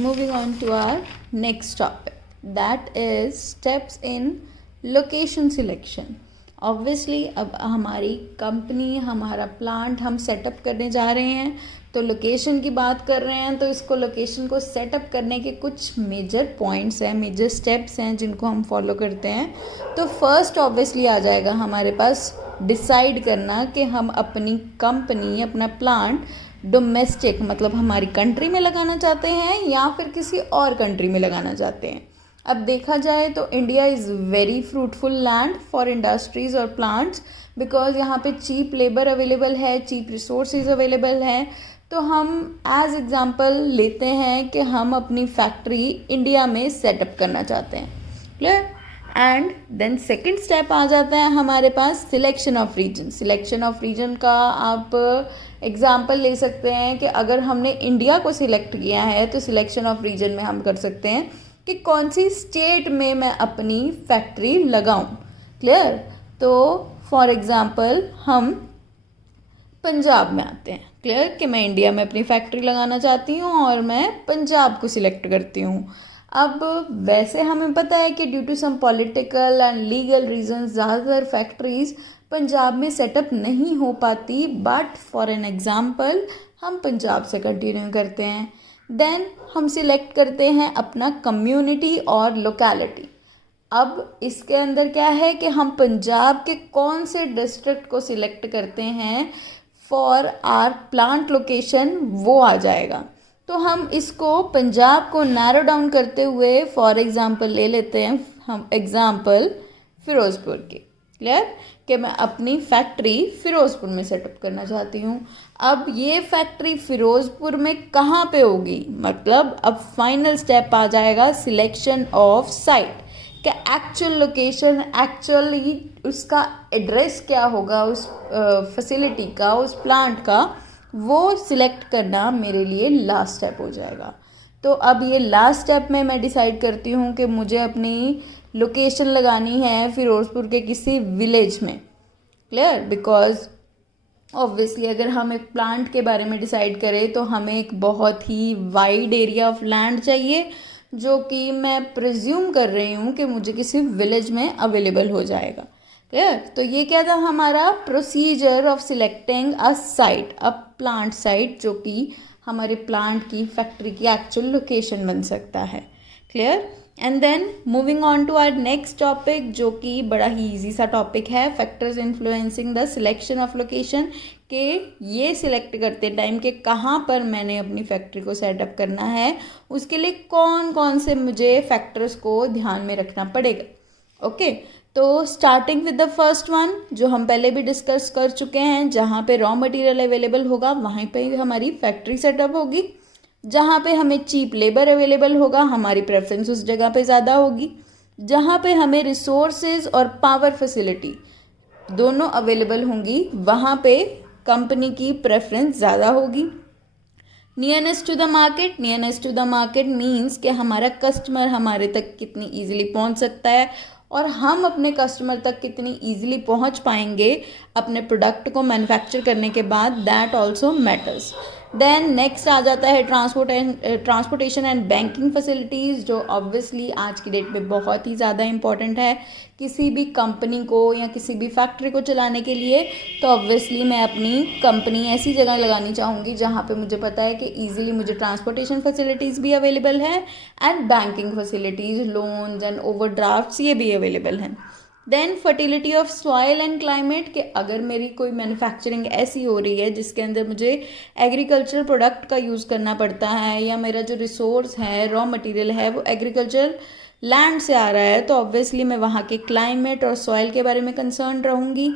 moving on to our next topic, that is steps in location selection. Obviously अब हमारी company, हमारा plant हम setup करने जा रहे हैं, तो लोकेशन की बात कर रहे हैं, तो इसको लोकेशन को सेटअप करने के कुछ मेजर पॉइंट्स हैं, मेजर स्टेप्स हैं जिनको हम फॉलो करते हैं. तो फर्स्ट ऑब्वियसली आ जाएगा हमारे पास डिसाइड करना कि हम अपनी कंपनी, अपना प्लांट डोमेस्टिक मतलब हमारी कंट्री में लगाना चाहते हैं या फिर किसी और कंट्री में लगाना चाहते हैं. अब देखा जाए तो India is very fruitful land for industries और प्लांट्स, बिकॉज यहाँ पे चीप लेबर अवेलेबल है, चीप रिसोर्सेज अवेलेबल हैं. तो हम एज एग्जांपल लेते हैं कि हम अपनी फैक्ट्री इंडिया में सेटअप करना चाहते हैं. Clear. And then second step आ जाता है हमारे पास selection of region. Selection of region का आप एग्जाम्पल ले सकते हैं कि अगर हमने इंडिया को सिलेक्ट किया है तो सिलेक्शन ऑफ रीजन में हम कर सकते हैं कि कौन सी स्टेट में मैं अपनी फैक्ट्री लगाऊं. क्लियर. तो फॉर एग्जांपल हम पंजाब में आते हैं. क्लियर कि मैं इंडिया में अपनी फैक्ट्री लगाना चाहती हूँ और मैं पंजाब को सिलेक्ट करती हूँ. अब वैसे हमें पता है कि due to some political and legal reasons ज़्यादातर फैक्ट्रीज़ पंजाब में सेटअप नहीं हो पाती, बट फॉर एन एग्जांपल हम पंजाब से कंटिन्यू करते हैं. देन हम सिलेक्ट करते हैं अपना कम्युनिटी और लोकेलिटी. अब इसके अंदर क्या है कि हम पंजाब के कौन से डिस्ट्रिक्ट को सिलेक्ट करते हैं फॉर आर प्लांट लोकेशन, वो आ जाएगा. तो हम इसको पंजाब को नैरो डाउन करते हुए फॉर एग्जांपल ले लेते हैं हम एग्जांपल फिरोज़पुर की. क्लियर कि मैं अपनी फैक्ट्री फिरोज़पुर में सेटअप करना चाहती हूँ. अब ये फैक्ट्री फिरोज़पुर में कहाँ पे होगी, मतलब अब फाइनल स्टेप आ जाएगा सिलेक्शन ऑफ साइट कि एक्चुअल लोकेशन, एक्चुअली उसका एड्रेस क्या होगा उस फैसिलिटी का, उस प्लांट का, वो सिलेक्ट करना मेरे लिए लास्ट स्टेप हो जाएगा. तो अब ये लास्ट स्टेप में मैं डिसाइड करती हूँ कि मुझे अपनी लोकेशन लगानी है फिरोज़पुर के किसी विलेज में. क्लियर. बिकॉज ऑब्वियसली अगर हम एक प्लांट के बारे में डिसाइड करें तो हमें एक बहुत ही वाइड एरिया ऑफ लैंड चाहिए जो कि मैं प्रिज्यूम कर रही हूँ कि मुझे किसी विलेज में अवेलेबल हो जाएगा. क्लियर. तो ये क्या था हमारा procedure of selecting a site, a plant site, जो कि हमारे प्लांट की फैक्ट्री की एक्चुअल लोकेशन बन सकता है. Clear. And then moving on to our next topic, जो कि बड़ा ही इजी सा टॉपिक है, factors influencing the selection of location, के ये सिलेक्ट करते टाइम के कहाँ पर मैंने अपनी फैक्ट्री को सेटअप करना है, उसके लिए कौन कौन से मुझे फैक्टर्स को ध्यान में रखना पड़ेगा. ओके. तो starting with the first one, जो हम पहले भी डिस्कस कर चुके हैं, जहाँ पे रॉ मटेरियल अवेलेबल होगा वहीं पे हमारी फैक्ट्री सेटअप होगी. जहाँ पे हमें चीप लेबर अवेलेबल होगा हमारी प्रेफरेंस उस जगह पे ज़्यादा होगी. जहाँ पे हमें रिसोर्सेज और पावर फैसिलिटी दोनों अवेलेबल होंगी वहाँ पे कंपनी की प्रेफरेंस ज़्यादा होगी. Nearness to the market. Nearness to the market means कि हमारा कस्टमर हमारे तक कितनी ईजिली पहुँच सकता है और हम अपने कस्टमर तक कितनी ईजिली पहुंच पाएंगे अपने प्रोडक्ट को मैन्युफैक्चर करने के बाद, that also matters. Then next आ जाता है ट्रांसपोर्टेशन एंड बैंकिंग फैसिलिटीज़, जो ऑब्वियसली आज की डेट में बहुत ही ज़्यादा इंपॉर्टेंट है किसी भी कंपनी को या किसी भी फैक्ट्री को चलाने के लिए. तो ऑब्वियसली मैं अपनी कंपनी ऐसी जगह लगानी चाहूँगी जहाँ पे मुझे पता है कि ईजिली मुझे ट्रांसपोर्टेशन फैसिलिटीज़ भी अवेलेबल है and banking facilities, loans and overdrafts ये भी अवेलेबल हैं. Then fertility of soil and climate, कि अगर मेरी कोई मैन्युफैक्चरिंग ऐसी हो रही है जिसके अंदर मुझे एग्रीकल्चरल प्रोडक्ट का यूज़ करना पड़ता है या मेरा जो रिसोर्स है, रॉ मटेरियल है, वो एग्रीकल्चर लैंड से आ रहा है, तो ऑब्वियसली मैं वहाँ के क्लाइमेट और सॉइल के बारे में कंसर्न रहूँगी.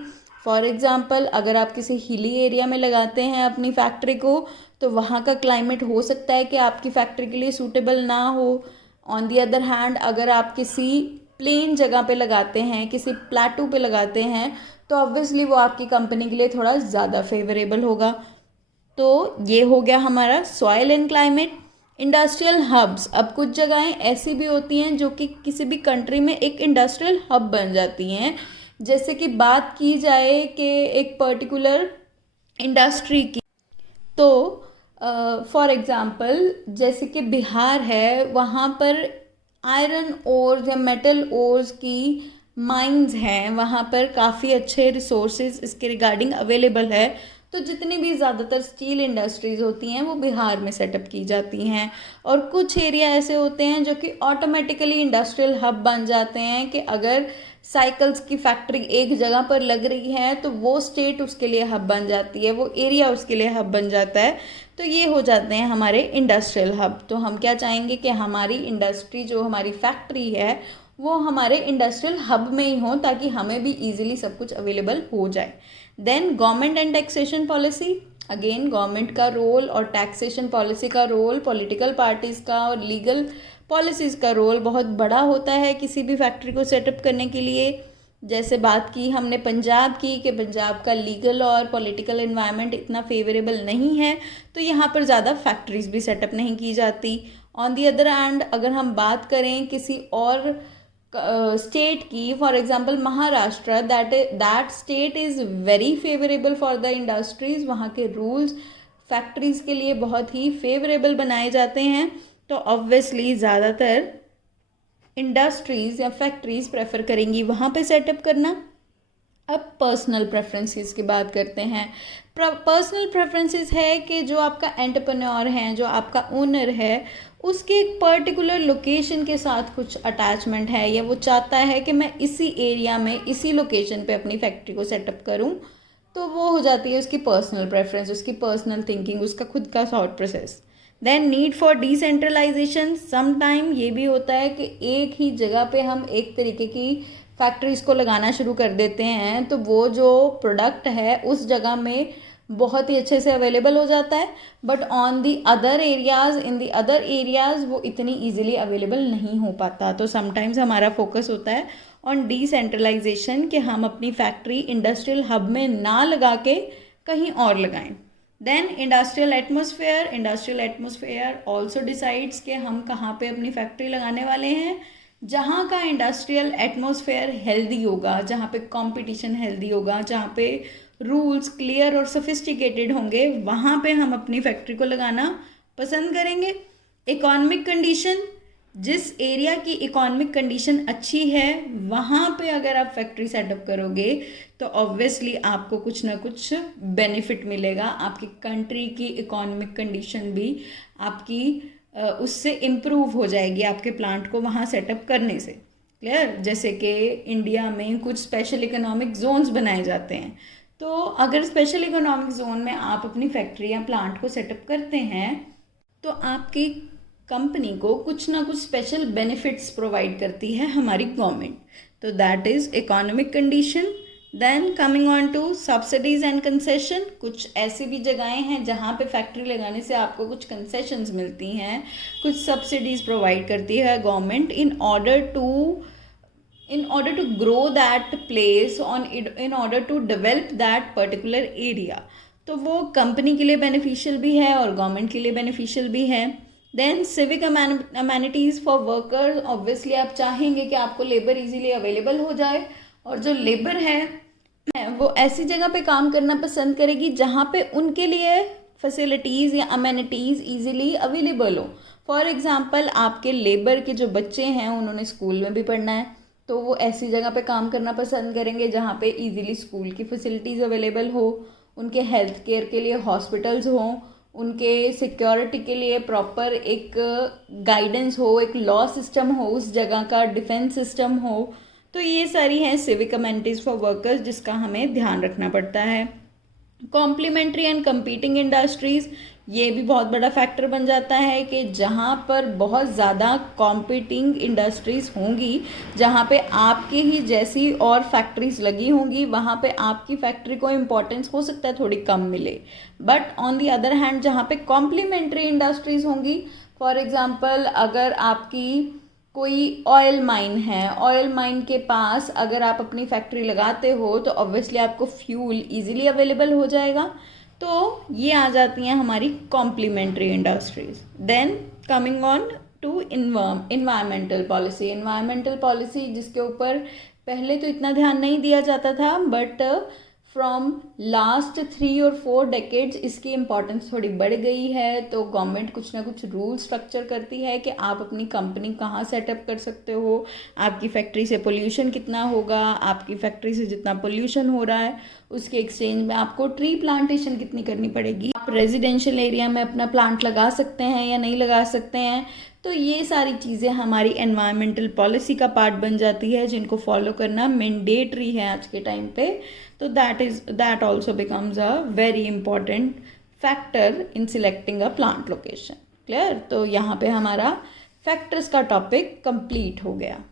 फॉर एग्जांपल अगर आप किसी हिली एरिया में लगाते हैं अपनी फैक्ट्री को तो वहाँ का क्लाइमेट हो सकता है कि आपकी फैक्ट्री के लिए सूटेबल ना हो. ऑन दी अदर हैंड अगर आप किसी प्लेन जगह पे लगाते हैं, किसी प्लेटू पे लगाते हैं, तो ऑब्वियसली वो आपकी कंपनी के लिए थोड़ा ज़्यादा फेवरेबल होगा. तो ये हो गया हमारा soil and climate. Industrial hubs, अब कुछ जगहें ऐसी भी होती हैं जो कि किसी भी कंट्री में एक इंडस्ट्रियल हब बन जाती हैं. जैसे कि बात की जाए कि एक पर्टिकुलर इंडस्ट्री की, तो फॉर एग्ज़ाम्पल जैसे कि बिहार है, वहाँ पर आयरन ओर्स या मेटल ओर्स की माइंस हैं, वहाँ पर काफ़ी अच्छे रिसोर्सेज इसके रिगार्डिंग अवेलेबल है। तो जितनी भी ज़्यादातर स्टील इंडस्ट्रीज़ होती हैं वो बिहार में सेटअप की जाती हैं। और कुछ एरिया ऐसे होते हैं जो कि ऑटोमेटिकली इंडस्ट्रियल हब बन जाते हैं कि अगर साइकिल्स की फैक्ट्री एक जगह पर लग रही है तो वो स्टेट उसके लिए हब बन जाती है, वो एरिया उसके लिए हब बन जाता है। तो ये हो जाते हैं हमारे इंडस्ट्रियल हब। तो हम क्या चाहेंगे कि हमारी इंडस्ट्री, जो हमारी फैक्ट्री है, वो हमारे इंडस्ट्रियल हब में ही हो ताकि हमें भी इजीली सब कुछ अवेलेबल हो जाए। Then government and taxation policy, again government का रोल और टैक्सेशन पॉलिसी का रोल, पॉलिटिकल पार्टीज़ का और लीगल पॉलिसीज़ का रोल बहुत बड़ा होता है किसी भी फैक्ट्री को सेटअप करने के लिए। जैसे बात की हमने पंजाब की कि पंजाब का लीगल और पॉलिटिकल एनवायरनमेंट इतना फेवरेबल नहीं है, तो यहाँ पर ज़्यादा फैक्ट्रीज भी सेटअप नहीं की जाती। ऑन दी अदर हैंड अगर हम बात करें किसी और स्टेट की, for example Maharashtra, that state is very favourable for the industries. वहाँ के रूल्स फैक्ट्रीज़ के लिए बहुत ही फेवरेबल बनाए जाते हैं। तो ऑब्वियसली ज़्यादातर इंडस्ट्रीज़ या फैक्ट्रीज़ प्रेफर करेंगी वहाँ पे सेटअप करना। अब पर्सनल प्रेफरेंसेस की बात करते हैं। पर्सनल प्रेफरेंसेस है कि जो आपका एंटरप्रेन्योर है, जो आपका ओनर है, उसके एक पर्टिकुलर लोकेशन के साथ कुछ अटैचमेंट है या वो चाहता है कि मैं इसी एरिया में इसी लोकेशन पे अपनी फैक्ट्री को सेटअप करूं। तो वो हो जाती है उसकी पर्सनल प्रेफरेंस, उसकी पर्सनल थिंकिंग, उसका खुद का thought process. Then need for decentralisation, some time ये भी होता है कि एक ही जगह पे हम एक तरीके की फैक्ट्रीज़ को लगाना शुरू कर देते हैं तो वो जो प्रोडक्ट है उस जगह में बहुत ही अच्छे से अवेलेबल हो जाता है, but on the other areas, in the other areas वो इतनी ईजिली अवेलेबल नहीं हो पाता। तो समटाइम्स हमारा फोकस होता है ऑन डिसेंट्रलाइजेशन कि हम अपनी फैक्ट्री इंडस्ट्रियल हब में ना लगा के कहीं और लगाएं। Then industrial atmosphere also decides कि हम कहाँ पे अपनी फैक्ट्री लगाने वाले हैं। जहाँ का इंडस्ट्रियल एटमॉस्फेयर हेल्दी होगा, जहाँ पे कंपटीशन हेल्दी होगा, जहाँ पे रूल्स क्लियर और सोफिस्टिकेटेड होंगे, वहाँ पे हम अपनी फैक्ट्री को लगाना पसंद करेंगे। इकोनॉमिक कंडीशन, जिस एरिया की इकोनॉमिक कंडीशन अच्छी है वहाँ पे अगर आप फैक्ट्री सेटअप करोगे तो ऑब्वियसली आपको कुछ ना कुछ बेनिफिट मिलेगा। आपकी कंट्री की इकोनॉमिक कंडीशन भी आपकी उससे इम्प्रूव हो जाएगी आपके प्लांट को वहाँ सेटअप करने से। क्लियर? जैसे कि इंडिया में कुछ स्पेशल इकोनॉमिक जोन्स बनाए जाते हैं, तो अगर स्पेशल इकोनॉमिक जोन में आप अपनी फैक्ट्री या प्लांट को सेटअप करते हैं तो आपकी कंपनी को कुछ ना कुछ स्पेशल बेनिफिट्स प्रोवाइड करती है हमारी गवर्नमेंट। तो that is economic condition. Then coming on to subsidies and concession, कुछ ऐसी भी जगहें हैं जहाँ पे फैक्ट्री लगाने से आपको कुछ कंसेशंस मिलती हैं, कुछ सब्सिडीज़ प्रोवाइड करती है government in order to grow that place, in order to develop that particular area. तो वो कंपनी के लिए बेनिफिशियल भी है और गवर्नमेंट के लिए बेनिफिशियल भी है। Then civic amenities for workers, obviously आप चाहेंगे कि आपको लेबर इजीली अवेलेबल हो जाए और जो लेबर है वो ऐसी जगह पे काम करना पसंद करेगी जहाँ पे उनके लिए फैसिलिटीज़ या अमेनिटीज़ इजीली अवेलेबल हो। फॉर एग्जांपल आपके लेबर के जो बच्चे हैं उन्होंने स्कूल में भी पढ़ना है, तो वो ऐसी जगह पे काम करना पसंद करेंगे जहाँ पे इजीली स्कूल की फैसिलिटीज़ अवेलेबल हो, उनके हेल्थ केयर के लिए हॉस्पिटल्स हों, उनके सिक्योरिटी के लिए प्रॉपर एक गाइडेंस हो, एक लॉ सिस्टम हो उस जगह का, डिफेंस सिस्टम हो। तो ये सारी हैं सिविक अमेनिटीज़ फॉर वर्कर्स जिसका हमें ध्यान रखना पड़ता है। कॉम्प्लीमेंट्री एंड कंपीटिंग इंडस्ट्रीज़, ये भी बहुत बड़ा फैक्टर बन जाता है कि जहाँ पर बहुत ज़्यादा कॉम्पिटिंग इंडस्ट्रीज़ होंगी, जहाँ पे आपके ही जैसी और फैक्ट्रीज लगी होंगी, वहाँ पे आपकी फैक्ट्री को इम्पोर्टेंस हो सकता है थोड़ी कम मिले। But on the other hand जहाँ पे कॉम्प्लीमेंट्री इंडस्ट्रीज़ होंगी, फॉर एग्जांपल अगर आपकी कोई ऑयल माइन है, ऑयल माइन के पास अगर आप अपनी फैक्ट्री लगाते हो तो ऑब्वियसली आपको फ्यूल इजीली अवेलेबल हो जाएगा। तो ये आ जाती हैं हमारी complementary industries. Then coming on to environmental policy. Environmental policy जिसके ऊपर पहले तो इतना ध्यान नहीं दिया जाता था, बट फ्रॉम लास्ट 3 और 4 डेकेड्स इसकी इम्पोर्टेंस थोड़ी बढ़ गई है। तो गवर्नमेंट कुछ ना कुछ रूल स्ट्रक्चर करती है कि आप अपनी कंपनी कहाँ सेटअप कर सकते हो, आपकी फैक्ट्री से पोल्यूशन कितना होगा, आपकी फैक्ट्री से जितना पोल्यूशन हो रहा है उसके एक्सचेंज में आपको ट्री प्लांटेशन कितनी करनी पड़ेगी, आप रेजिडेंशियल एरिया में अपना प्लांट लगा सकते हैं या नहीं लगा सकते हैं। तो ये सारी चीज़ें हमारी एनवायरमेंटल पॉलिसी का पार्ट बन जाती है, जिनको फॉलो करना मैंडेटरी है आज के टाइम पे। तो that also becomes a very important factor in selecting a plant location. Clear? तो यहाँ पे हमारा फैक्टर्स का टॉपिक कंप्लीट हो गया।